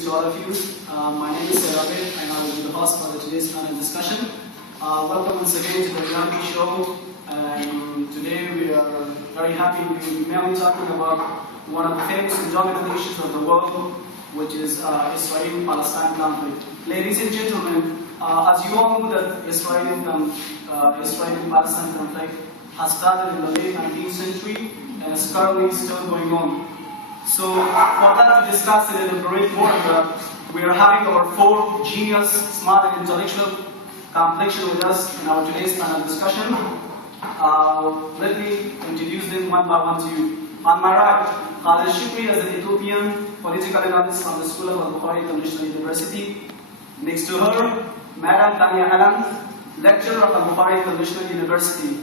To all of you. My name is Abid and I will be the host for today's panel discussion. Welcome once again to the reality show. Today we are very happy to be mainly talking about one of the famous and dominant issues of the world, which is Israel-Palestine conflict. Ladies and gentlemen, as you all know that Israel-Palestine conflict has started in the late 19th century and is currently still going on. So, for that to discuss it in a great forum, we are having our four genius, smart and intellectual complexion with us in our today's panel discussion. Let me introduce them one by one to you. On my right, Khader Shuakri is an Ethiopian political analyst from the School of Al-Bukhari International University. Next to her, Madam Tania Allan, lecturer of Al-Bukhari International University.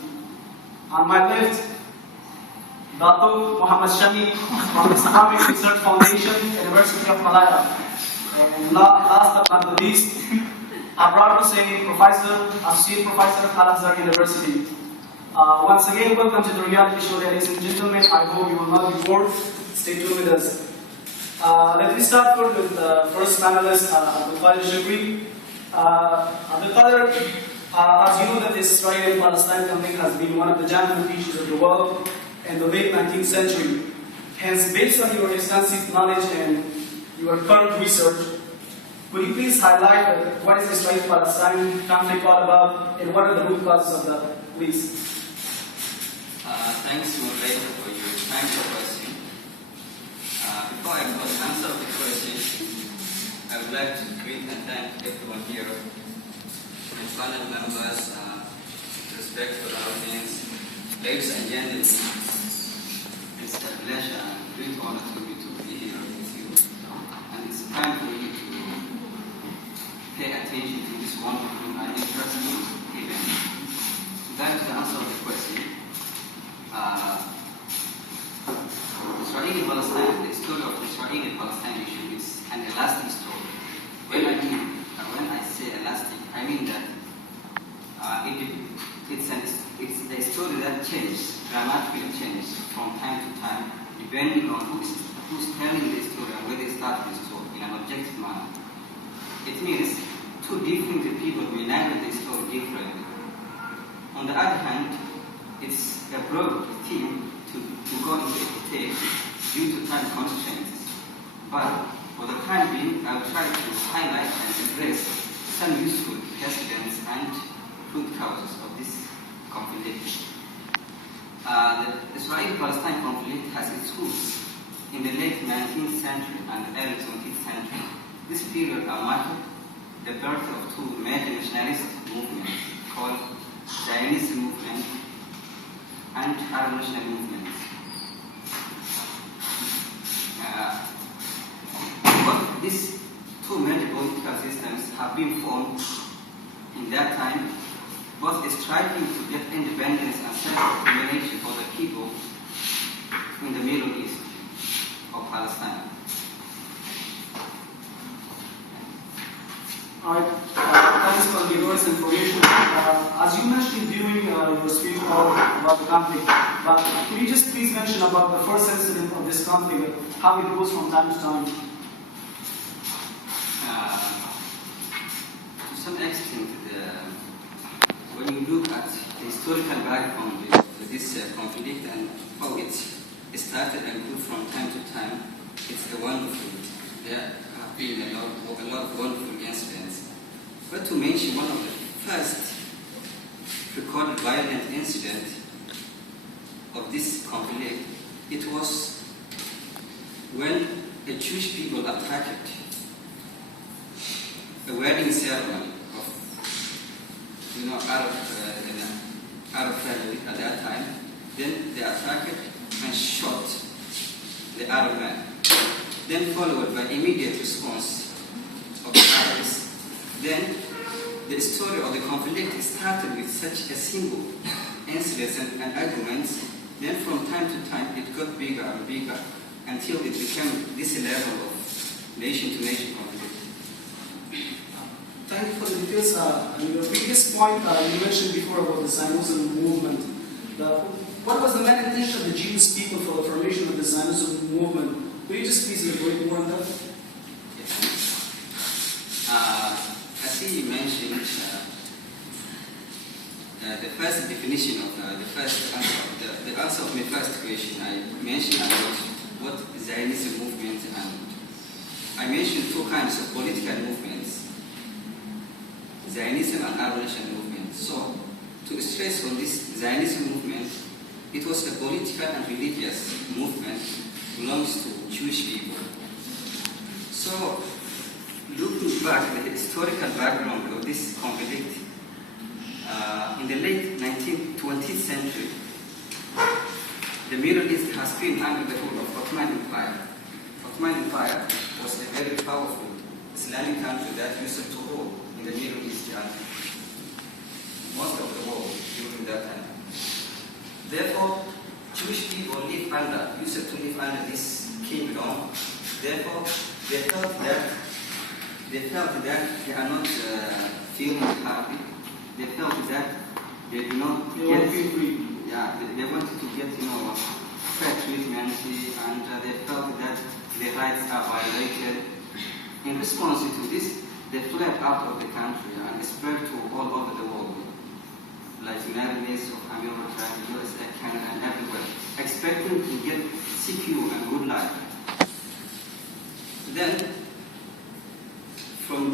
On my left, Dr. Muhammad Shammed from the Islamic Research Foundation, University of Khader. And last but not the least, Abrar Hussain, Associate Professor of Al-Azhar University. Once again, welcome to the reality show, ladies and gentlemen. I hope you will not be bored. Stay tuned with us. Let me start with the first panelist, Abid Saidy. Abid, as you know, that Israel-Palestine conflict has been one of the dominant issues of the world in the late 19th century. Hence, based on your extensive knowledge and your current research, could you please highlight what is Israel-Palestine conflict all about and what are the root causes of that, please? Thanks, moderator, for your time for question. Before I answer the question, I would like to greet and thank everyone here, my panel members, respectful audience, ladies and gentlemen. It's a pleasure and great honor to be here with you. And it's time for you to pay attention to this wonderful and interesting event. To answer the question, Israeli-Palestine, the story of the Israeli-Palestine issue is an elastic story. When I say elastic, I mean that it's a story that dramatically changes from time to time, depending on who's telling the story and where they start the story in an objective manner. It means two different people will narrate the story differently. On the other hand, it's a broad theme to go into detail due to time constraints. But for the time being, I will try to highlight and address some useful precedents and root causes of this conflict. The Israeli-Palestine conflict has its roots in the late 19th century and early 20th century. This period marked the birth of two major nationalist movements called Zionist movement and Arab national movements. Both these two major political systems have been formed in that time, both striving to get independence and self-determination for the people in the Middle East of Palestine. Alright, thanks for the diverse information. As you mentioned during your speech about the conflict, but could you just please mention about the first incident of this conflict, how it goes from time to time? To some extent, when you look at the historical background of this conflict and how it started and grew from time to time, it's a wonderful. There have been a lot of wonderful incidents. But to mention one of the first recorded violent incident of this conflict, it was when the Jewish people attacked a wedding ceremony of Arab family at that time. Then they attacked and shot the Arab man. Then followed by immediate response of the Arabs. Then the story of the conflict started with such a simple incidents and arguments. Then from time to time it got bigger and bigger until it became this level of nation-to-nation conflict. Thank you for the details. Your previous point you mentioned before about the Zionism movement. What was the main intention of the Jewish people for the formation of the Zionism movement? Could you just please elaborate more on that? Yes. he mentioned the first definition of the answer of my first question, I mentioned about what Zionism movement, and I mentioned two kinds of political movements, Zionism and abolition movement. So, to stress on this Zionism movement, it was a political and religious movement belongs to Jewish people. So, looking back at the historical background of this conflict, in the late 20th century, the Middle East has been under the rule of Ottoman Empire. Ottoman Empire was a very powerful Islamic country that used to rule in the Middle East and most of the world during that time. Therefore, Jewish people used to live under this kingdom. Therefore, they felt that they are not feeling happy. They felt that they do not get free. Yeah, they wanted to get fair treatment, and they felt that their rights are violated. In response to this, they fled out of the country and spread to all over the world, like United States of America, USA, Canada, and everywhere, expecting to get secure and good life. Then, from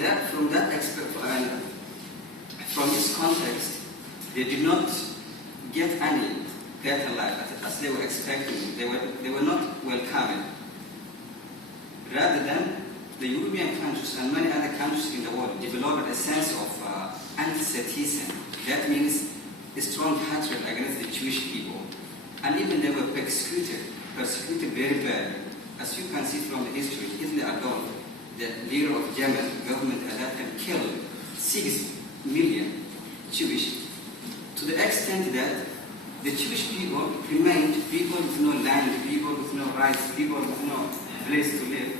this context, they did not get any better life as they were expecting. They were not welcomed. Rather than the European countries and many other countries in the world developed a sense of anti-Semitism. That means a strong hatred against the Jewish people. And even they were persecuted very badly. As you can see from the history, Hitler alone, the leader of German government at that time, killed 6 million Jewish, to the extent that the Jewish people remained people with no land, people with no rights, people with no place to live.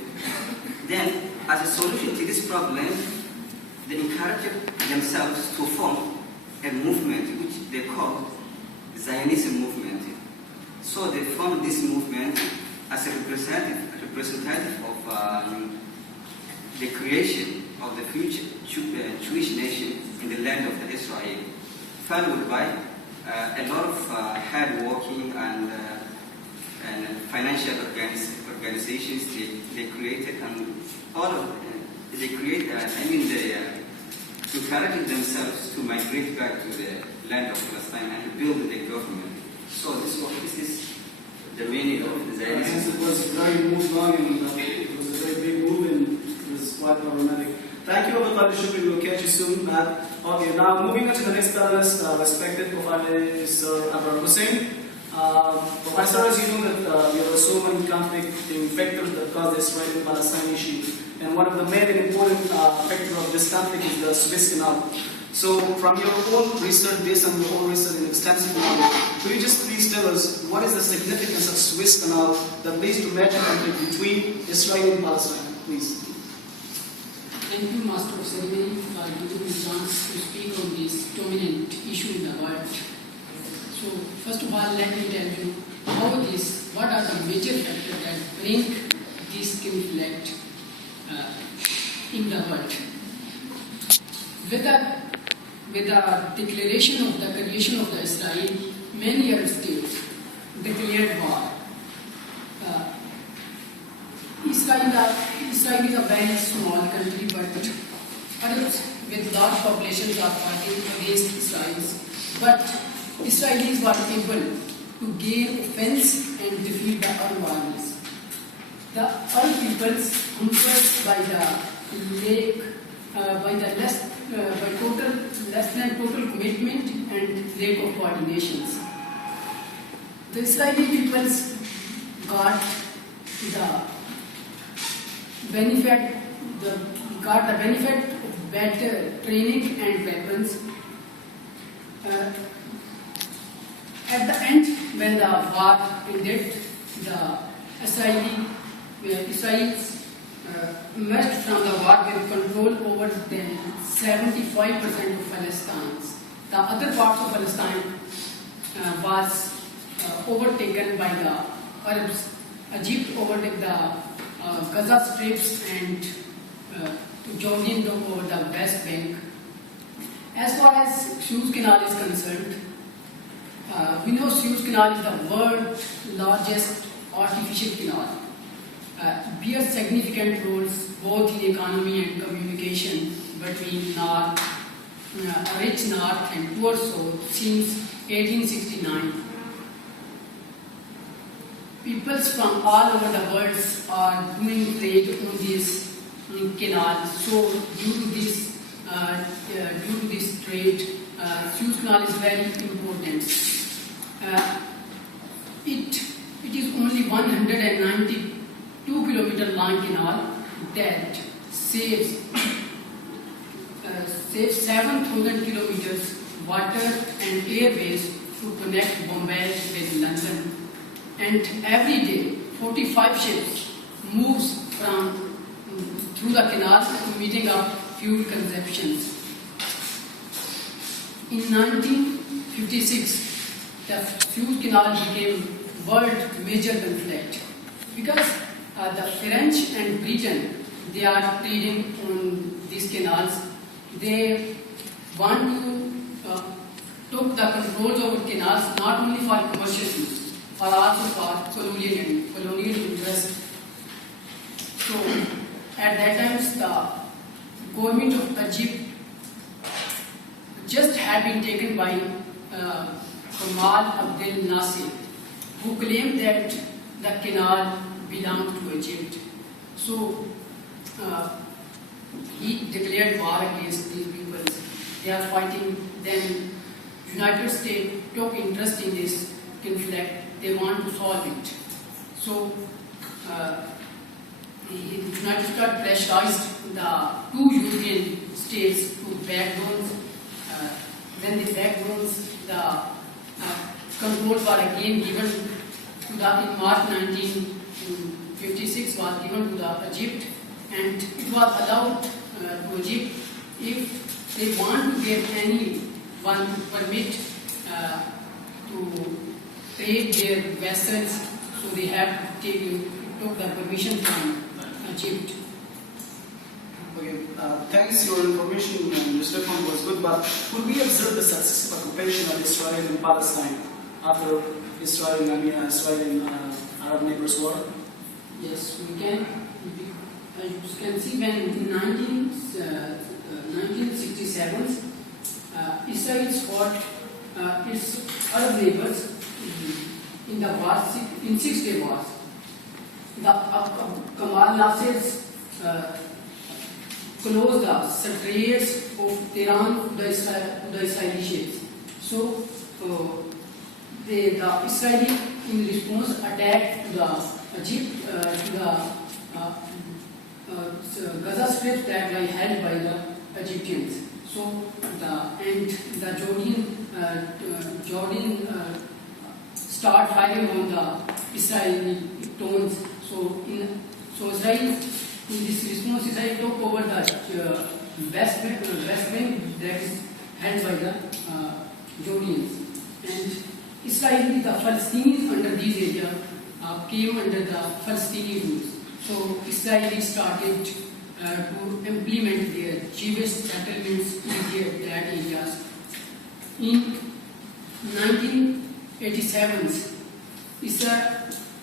Then, as a solution to this problem, they encouraged themselves to form a movement which they called the Zionism movement. So they formed this movement as a representative of the creation of the future Jewish nation in the land of Israel, followed by a lot of hard-working and financial organizations they created, and all of they encouraging themselves to migrate back to the land of Palestine and to build their government. So this is the meaning of the Zionism. It was very long and it was a very big move and it was quite problematic. Thank you, Abid Saidy. We will catch you soon. Okay, now moving on to the next panelist, respected Professor Abrar Hussain. Professor, as you know that there are so many conflicting factors that cause the Israeli-Palestine issue, and one of the main and important factors of this conflict is the Suez Canal. So, from your own research, based on your own research and extensive knowledge, could you just please tell us what is the significance of Suez Canal that leads to major conflict between Israel and Palestine, please? Thank you, Master of Ceremony, for giving me a chance to speak on this dominant issue in the world. So, first of all, let me tell you what are the major factors that bring this conflict in the world. With the declaration of the creation of the Israel, many Arab states declared war. Israel is a very small country, but Arabs with large populations are fighting against Israel. But Israelis were able to gain offense and defeat the Arab armies. The Arab peoples, humbled by less than total commitment and lack of coordinations. The Israeli peoples got the benefit of better training and weapons. At the end, when the war ended, the Israelis emerged from the war with control over 75% of Palestine. The other parts of Palestine was overtaken by the Arabs. Egypt overtook the Gaza Strips and to Jordan took over the West Bank. As far as Suez Canal is concerned, we know Suez Canal is the world's largest artificial canal. Bears significant roles both in economy and communication between a rich north and poor south since 1869. Peoples from all over the world are doing trade on this canal. So due to this trade, Suez Canal is very important. It is only 192-kilometer long canal that saves 7,000 kilometers water and airways to connect Bombay with London. And every day, 45 ships moves through the canal, meeting up fuel consumptions. In 1956, the Suez Canal became world major conflict because the French and Britain, they are trading on these canals. They want to took the controls over canals not only for commercial use, but also for colonial interest. So at that time, the government of Egypt just had been taken by Gamal Abdel Nasser, who claimed that the canal belonged to Egypt. So he declared war against these people. They are fighting. Then United States took interest in this conflict. They want to solve it. So the United States pressurized the two European states to back loans. When they back loans, the controls were again given to the in March 1956 was given to the Egypt, and it was allowed to Egypt if they want to give anyone permit to trade their vessels, so they have to took the permission from Egypt. Okay, thanks. Your information and your statement was good, but could we observe the successive occupation of Israel and Palestine after Israel and Arab neighbors war? Yes, we can. As you can see, when in 1967, Israel fought its Arab neighbors in the war, in 6-day wars. The Gamal Nasser's closed the straits of Tehran to the Israeli ships. So the Israeli, in response, attacked to Egypt, to the Gaza Strip that were held by the Egyptians. So the Jordan start fighting on the Israeli towns. So Israel, in this response, Israel took over the West Bank that is held by the Jordanians. And Israel, the Palestinians under these areas came under the Palestinian rules. So Israel started to implement their Jewish settlements in that areas. In 1987,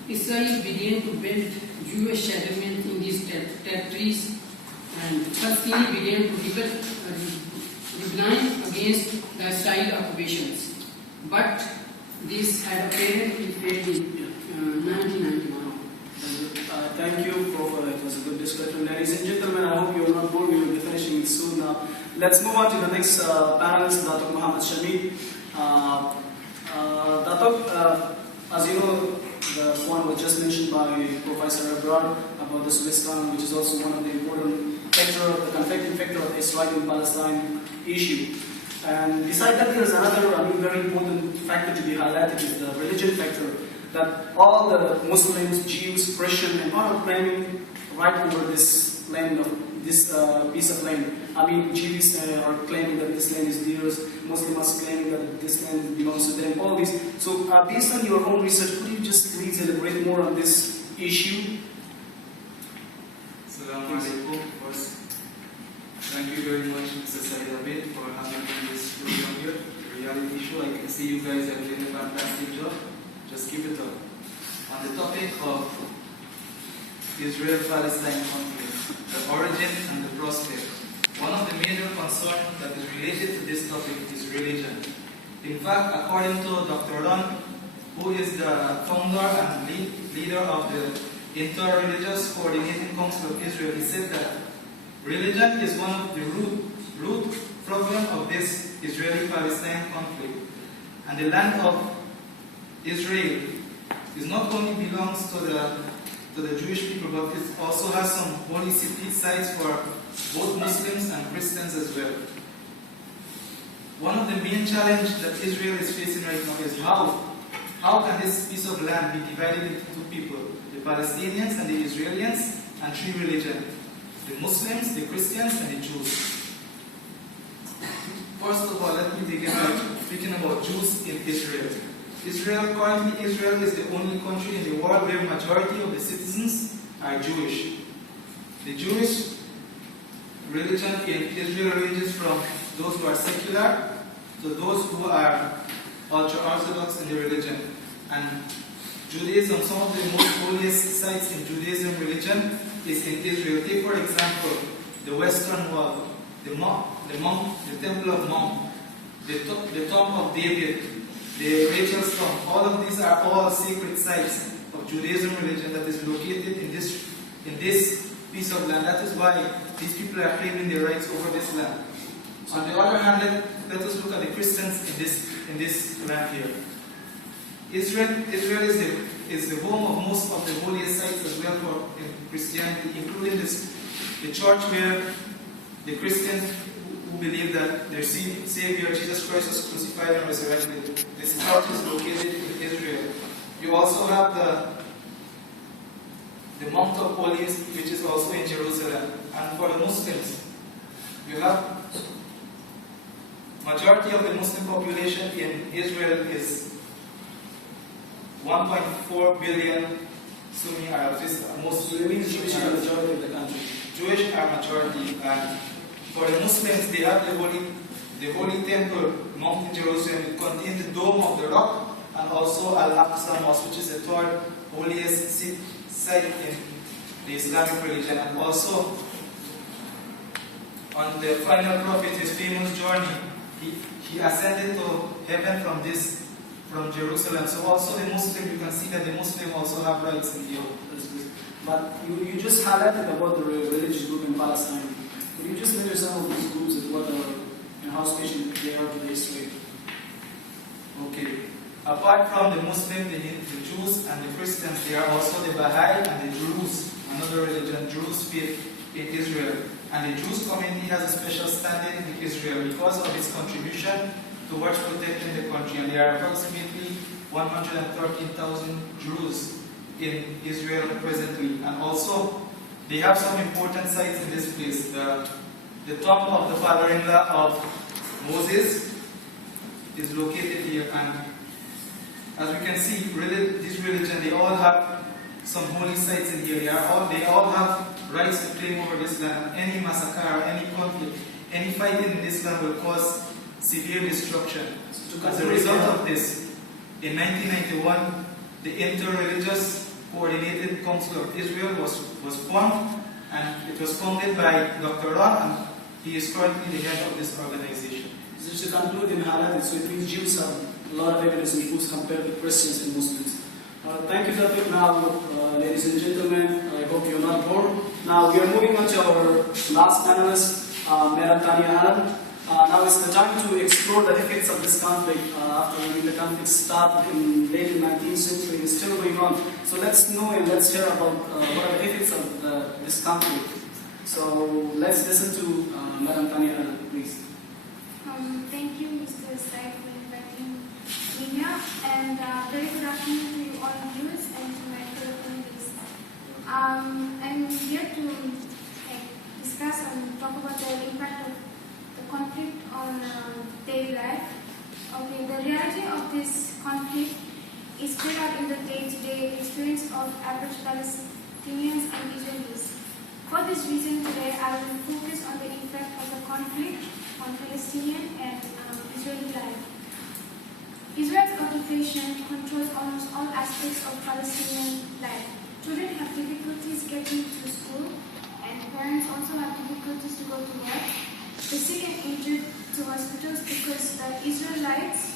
Israel began to build Jewish settlements in these territories, and Palestinians began to rebel against the Israeli occupations. But this had apparently failed in 1991. Thank you, Prof. That was a good discussion. Ladies and gentlemen, I hope you are not bored. We will be finishing soon now. Let's move on to the next panelist, Dr. Muhammad Shammed. As you know, the point was just mentioned by Professor Abrar about the Suez Canal, which is also one of the important factors, the conflicting factor of the Israel-Palestine issue. And besides that, there is another very important factor to be highlighted, is the religion factor. That all the Muslims, Jews, Christians, and all are claiming right over this land of this piece of land. I mean, Jews are claiming that this land is theirs. Muslims are claiming that this land belongs to them. All these. So, based on your own research, could you just please elaborate more on this issue? Assalamu alaikum. First, see you guys are doing a fantastic job. Just keep it up. On the topic of Israel-Palestine conflict, the origin and the prospect, one of the major concerns that is related to this topic is religion. In fact, according to Dr. Allan, who is the founder and leader of the Inter-Religious Coordinating Council of Israel, he said that religion is one of the root problem of this Israeli-Palestine conflict. And the land of Israel is not only belongs to the Jewish people, but it also has some holy city sites for both Muslims and Christians as well. One of the main challenges that Israel is facing right now is how can this piece of land be divided into two people, the Palestinians and the Israelis, and three religions, the Muslims, the Christians, and the Jews. First of all, let me begin by speaking about Jews in Israel. Currently Israel is the only country in the world where majority of the citizens are Jewish. The Jewish religion in Israel ranges from those who are secular to those who are ultra-Orthodox in the religion. And Judaism, some of the most holiest sites in Judaism religion is in Israel. Take for example, the Western Wall, the Temple of Mount, the Tomb of David, the Rachel's Tomb. All of these are all sacred sites of Judaism religion that is located in this piece of land. That is why these people are claiming their rights over this land. On the other hand, let us look at the Christians in this land here. Israel is the home of most of the holiest sites as well for Christianity, including the church where the Christians who believe that their Savior Jesus Christ was crucified and resurrected. This church is located in Israel. You also have the Mount of Olives, which is also in Jerusalem. And for the Muslims, you have majority of the Muslim population in Israel is 1.4 billion Sunni Arabs. This is most Jewish are majority of the country. Jewish are majority, and for the Muslims, they have the holy temple, Mount in Jerusalem. It contains the Dome of the Rock and also Al-Aqsa Mosque, which is the third holiest site in the Islamic religion. And also, on the final prophet, his famous journey, he ascended to heaven from Jerusalem. So also the Muslim, you can see that the Muslim also have rights in here. But you just highlighted about the religious group in Palestine. Could you just mention some of these groups and what and how special they are to the history? Okay. Apart from the Muslims, the Jews and the Christians, there are also the Baha'i and the Druze, another religion, Druze faith in Israel. And the Jews community has a special standing in Israel because of its contribution towards protecting the country. And there are approximately 113,000 Jews in Israel presently. And also, they have some important sites in this place. The tomb of the father-in-law of Moses is located here. And as we can see, this religion, they all have some holy sites in here. They all have rights to claim over this land. Any massacre, any conflict, any fighting in this land will cause severe destruction. As a result of this, in 1991, the Inter-Religious Coordinated Council of Israel was formed, and it was founded by Dr. Allan, and he is currently the head of this organization. Just to conclude in highlighted, so it means Jews have a lot of evidence in books compared to Christians and Muslims. Thank you, Dr. Now, ladies and gentlemen, I hope you're not bored. Now we are moving on to our last panelist, Madam Tania, Allan. Now is the time to explore the effects of this conflict after the conflict started in the late 19th century and is still going on. So let's know and let's hear about what are the effects of this conflict. So let's listen to Madam Tania, Allan, please. Thank you, Mr. Said, for inviting me here, and very good afternoon to you all viewers and to my fellow panelists. I'm here to discuss and talk about the impact of the conflict on daily life. Okay, the reality of this conflict is played out in the day-to-day experience of average Palestinians and Israelis. For this reason, today I will focus on the effect of the conflict on Palestinian and Israeli life. occupation controls almost all aspects of Palestinian life. Children have difficulties getting to school, and parents also have difficulties to go to work. The sick and injured to hospitals because the Israelis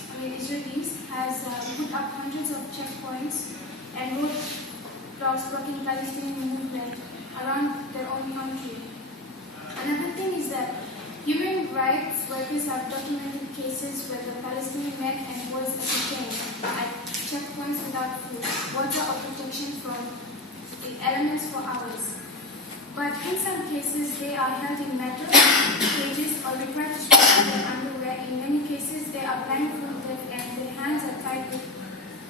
has put up hundreds of checkpoints and roadblocks blocking Palestinian movement around their own country. Another thing is that human rights workers have documented cases where the Palestinian men and boys are detained at checkpoints without food, water or protection from the elements for hours. But in some cases, they are held in metal cages or required to strip their underwear. In many cases, they are blindfolded and their hands are tied with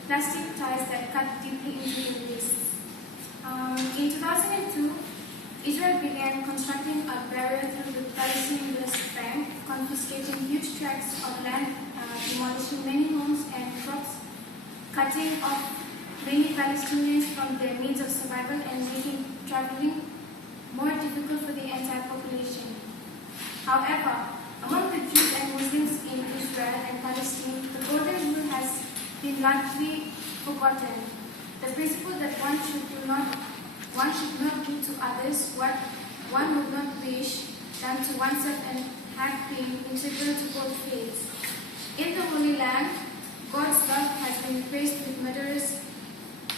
plastic ties that cut deeply into the wrists. In 2002, Israel began constructing a barrier through the Palestinian West Bank, confiscating huge tracts of land, demolishing many homes and crops, cutting off many Palestinians from their means of survival and making traveling more difficult for the entire population. However, among the Jews and Muslims in Israel and Palestine, the Golden Rule has been largely forgotten. The principle that one should not do to others what one would not wish done to oneself and have been integral to both faiths. In the Holy Land, God's love has been replaced with murderous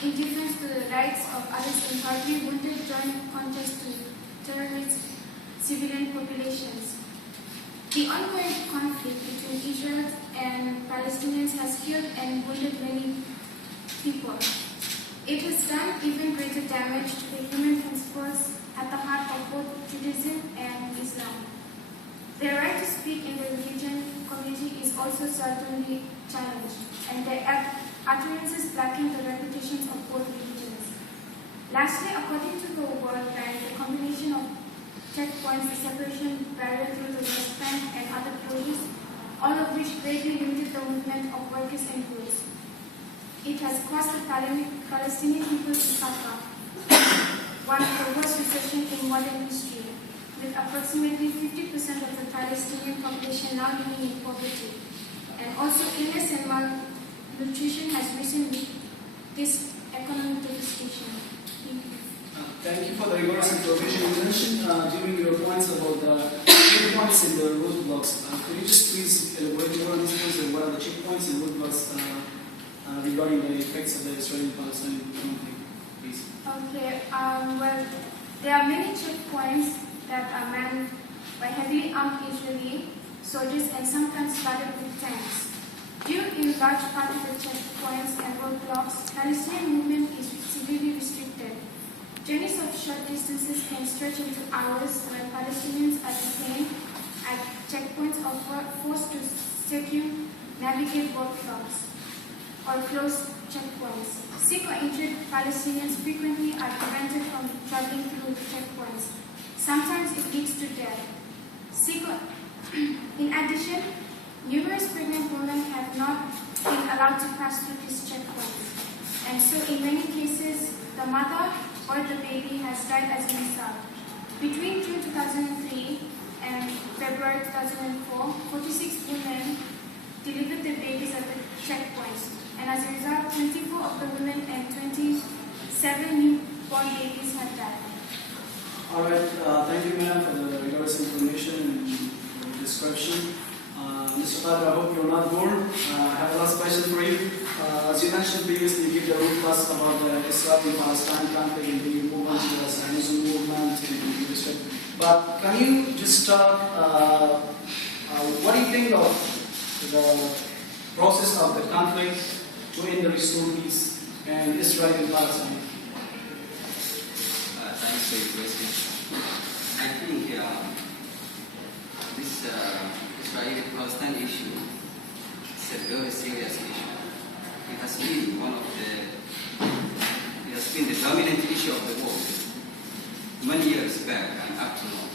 indifference to the rights of others and hardly wounded joint contest to terrorist civilian populations. The ongoing conflict between Israel and Palestinians has killed and wounded many people. It has done even greater damage to the human principles at the heart of both Judaism and Islam. Their right to speak in the religion community is also certainly challenged, and their utterances blacken the reputations of both religions. Lastly, according to the World Bank, the combination of checkpoints, the separation barrier through the West Bank, and other closures, all of which greatly limited the movement of workers and goods. It has caused the Palestinian people to suffer one of the worst recessions in modern history, with approximately 50% of the Palestinian population now living in poverty. And also illness and malnutrition has risen with this economic devastation. Thank you for the rigorous information. You mentioned during your points about the checkpoints and the roadblocks. Could you just please elaborate more on these points and what are the checkpoints and roadblocks regarding the effects of the Israeli-Palestine conflict, please? Okay, well, there are many checkpoints that are manned by heavily armed Israeli soldiers and sometimes guarded with tanks. Due in large part to the checkpoints and roadblocks, Palestinian movement is severely restricted. Journeys of short distances can stretch into hours when Palestinians are detained at checkpoints or forced to circumnavigate roadblocks or closed checkpoints. Sick or injured Palestinians frequently are prevented from traveling through the checkpoints. Sometimes it leads to death. In addition, numerous pregnant women have not been allowed to pass through these checkpoints. And so in many cases, the mother or the baby has died as a result. Between June 2003 and February 2004, 46 women delivered their babies at the checkpoints. And as a result, 24 of the women and 27 newborn babies have died. All right, thank you, ma'am, for the rigorous information and the description. Mr. Khader, I hope you're not bored. I have a last question for you. As you mentioned previously, you give the root cause about the Israel-Palestine conflict and the movement, the Zionism movement, and the respect. But can you just talk, what do you think of the process of the conflict to end the restore peace and Israel and Palestine? Thanks for your question. I think this Israeli-Palestine issue is a very serious issue. It has been the dominant issue of the world many years back and up to now.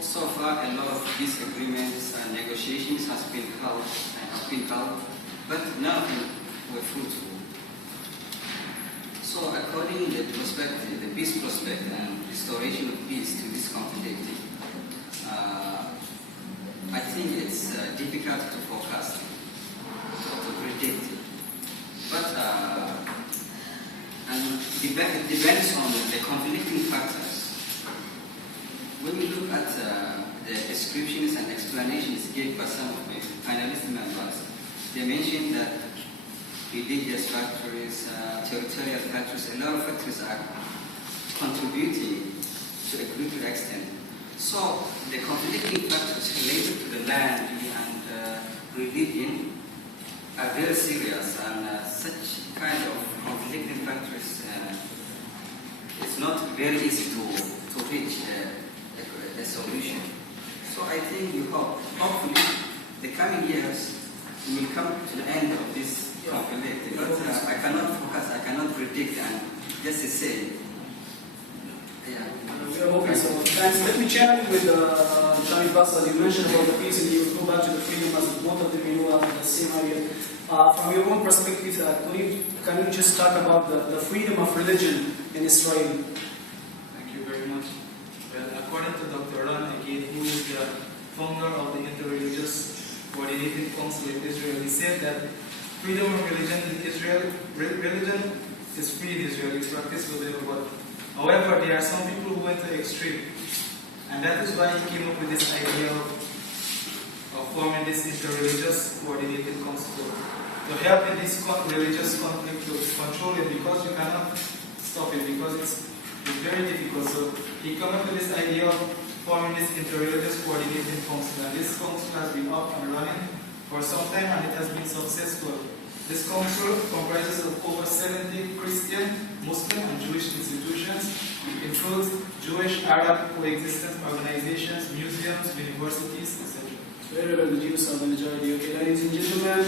So far, a lot of disagreements and negotiations have been held, but none of them were fruitful. So according to the perspective, the peace prospect and restoration of peace to this conflict, I think it's difficult to forecast or to predict depends on the conflicting factors. When you look at the descriptions and explanations given by some of my finalist members, they mentioned that religious factors, territorial factors, a lot of factors are contributing to a greater extent. So the conflicting factors related to the land and religion are very serious, and such kind of conflicting factors it's not very easy to reach a solution. So I think hopefully the coming years we will come to the end of this conflict. But I cannot focus, I cannot predict, and just to say. Yeah. We are hoping so. Thanks. Let me challenge with Johnny Bass, you mentioned about the peace, and you go back to the freedom as both of them, you know, the same idea. From your own perspective, can you just talk about the freedom of religion in Israel? Thank you very much. Well, according to Dr. Allan, again, who is the founder of the Interreligious Coordinating Council in Israel, he said that freedom of religion in Israel, religion is free in Israel, it's practiced within the world. However, there are some people who went to extreme, and that is why he came up with this idea of forming this interreligious coordinated council to help in this religious conflict, to control it, because you cannot stop it, because it's very difficult. So he came up with this idea of forming this interreligious coordinated council, and this council has been up and running for some time, and it has been successful. This council comprises of over 70 Christian, Muslim, and Jewish institutions. It includes Jewish, Arab coexistence organizations, museums, universities, etc. Very well, the Jews are the majority. Okay, ladies and gentlemen,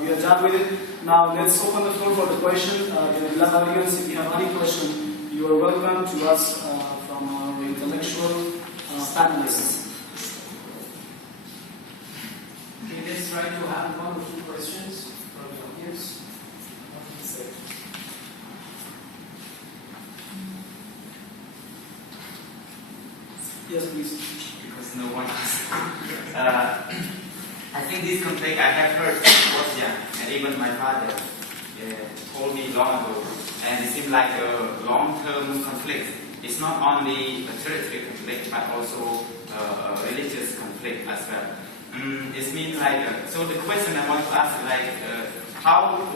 we are done with it. Now let's open the floor for the question. The audience, if you have any question, you are welcome to ask from our intellectual panelists. Okay, let's try to have one or two questions from the audience. Yes, please. Because no one has. I think this conflict I have heard when I was young, and even my father told me long ago, and it seems like a long-term conflict. It's not only a territory conflict, but also a religious conflict as well. It means like, so the question I want to ask is like,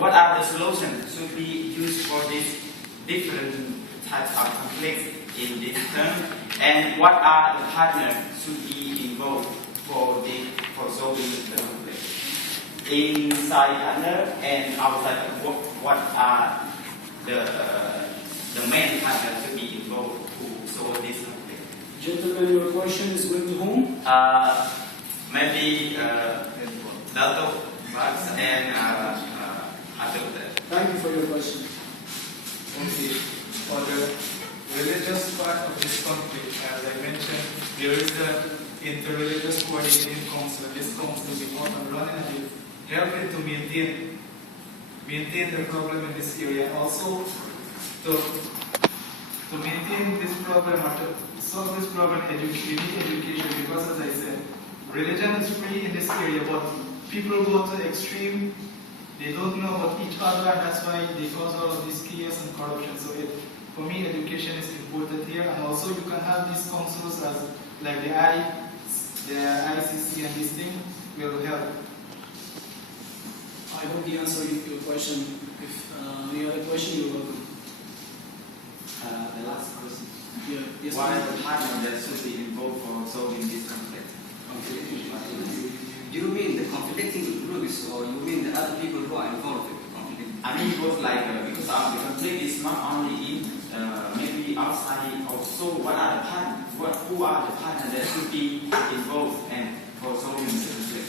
what are the solutions should be used for these different types of conflicts in this term, and what are the partners should be involved for solving the conflict inside partner and outside? What are the main partners should be involved to solve this conflict? Gentlemen, your question is going to whom? Maybe Dr. Baksh and Abrar. Thank you for your question. Okay, for the religious part of this conflict, as I mentioned, there is the Interreligious Coordinating Council. This council will be up and running, and will help it to maintain the problem in this area. Also, to maintain this problem or to solve this problem, we need education, because as I said, religion is free in this area, but people go to the extreme. They don't know about each other, and that's why they cause all of this chaos and corruption. So for me, education is important here, and also you can have these councils as like the ICC, and this thing will help. I hope he answered your question. If any other question, you're welcome. The last question. Yeah. Yes, what are the partners that should be involved for solving this conflict? Do you mean the conflicting groups, or you mean the other people who are involved in the conflict? I mean, because the conflict is not only in maybe outside. Also, what are the partners? Who are the partners that should be involved and for solving the conflict?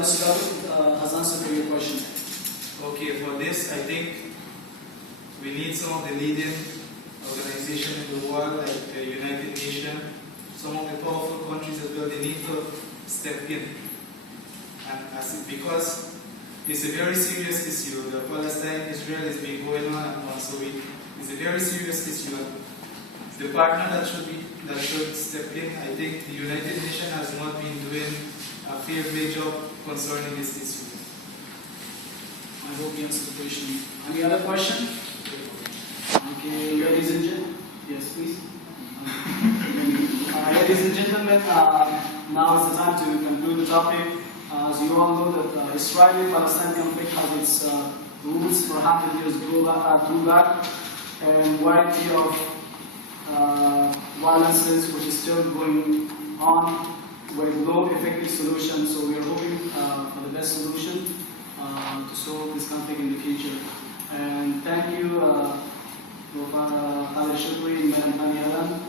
Mr. David has answered your question. Okay, for this, I think we need some of the leading organizations in the world, like the United Nations, some of the powerful countries as well. They need to step in, and because it's a very serious issue. The Palestine-Israel has been going on and on, so it's a very serious issue. The partner that should step in, I think the United Nations has not been doing a fair job concerning this issue. I hope you answered the question. Any other question? Okay, ladies and gentlemen, yes, please. Ladies and gentlemen, now is the time to conclude the topic. As you all know, that the Israeli-Palestine conflict has its roots for 100 years through back, and variety of violences which is still going on with no effective solution. So we are hoping for the best solution to solve this conflict in the future. And thank you, Khader, Shuakri, Madam Tania, Allan,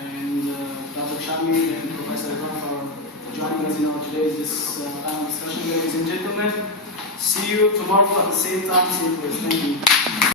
and Dr. Shammed and Professor Abrar for joining us in our today's panel discussion. Ladies and gentlemen, see you tomorrow at the same time, same place. Thank you.